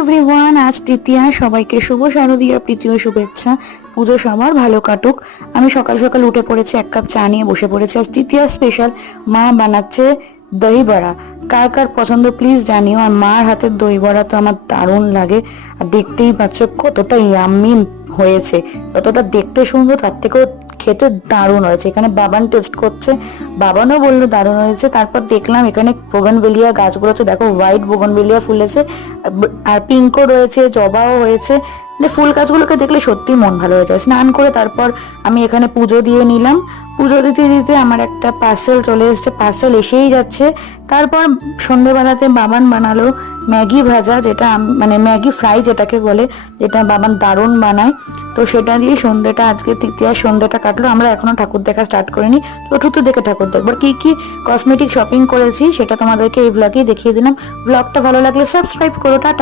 Everyone, আজ তৃতীয়া। সবাইকে শুভ শারদীয়া প্রীতি ও শুভেচ্ছা। পুজো সবার ভালো কাটুক। আমি সকাল সকাল উঠে পড়েছি, এক কাপ চা নিয়ে বসে পড়েছি। আজ তৃতীয়া স্পেশাল মা বানাচ্ছে দই বড়া। কার কার পছন্দ প্লিজ জানিও। আর মার হাতের দই বড়া তো আমার দারুণ লাগে। আর দেখতেই পাচ্ছ কতটা ইয়াম্মি হয়েছে। যতটা দেখতে সুন্দর তার থেকেও খেতে দারুণ হয়েছে। এখানে বাবান টেস্ট করছে, বাবানও বললো দারুণ হয়েছে। তারপর দেখলাম এখানে বোগনভেলিয়া গাছগুলো তো দেখো, হোয়াইট বোগনভেলিয়া ফুলেছে, আর পিঙ্কও রয়েছে, জবাও হয়েছে। মানে ফুল গাছগুলোকে দেখলে সত্যি মন ভালো হয়ে যায়। স্নান করে তারপর আমি এখানে পুজো দিয়ে নিলাম। পুজো দিতে দিতে আমার একটা পার্সেল চলে এসেছে, পার্সেল এসেই যাচ্ছে। তারপর সন্ধ্যেবেলাতে বাবান বানালো ম্যাগি ভাজা, যেটা মানে ম্যাগি ফ্রাই যেটাকে বলে, যেটা বাবান দারুণ বানায়। তো সেটা দিয়ে সন্ধ্যেটা, আজকে তৃতীয়ার সন্ধ্যেটা কাটলো। আমরা এখনো ঠাকুর দেখা স্টার্ট করিনি, চতুর্থ দেখে ঠাকুর দেখবো। কি কি কসমেটিক শপিং করেছি সেটা তোমাদেরকে এই ব্লগেই দেখিয়ে দিলাম। ব্লগটা ভালো লাগলে সাবস্ক্রাইব করো। টাটা।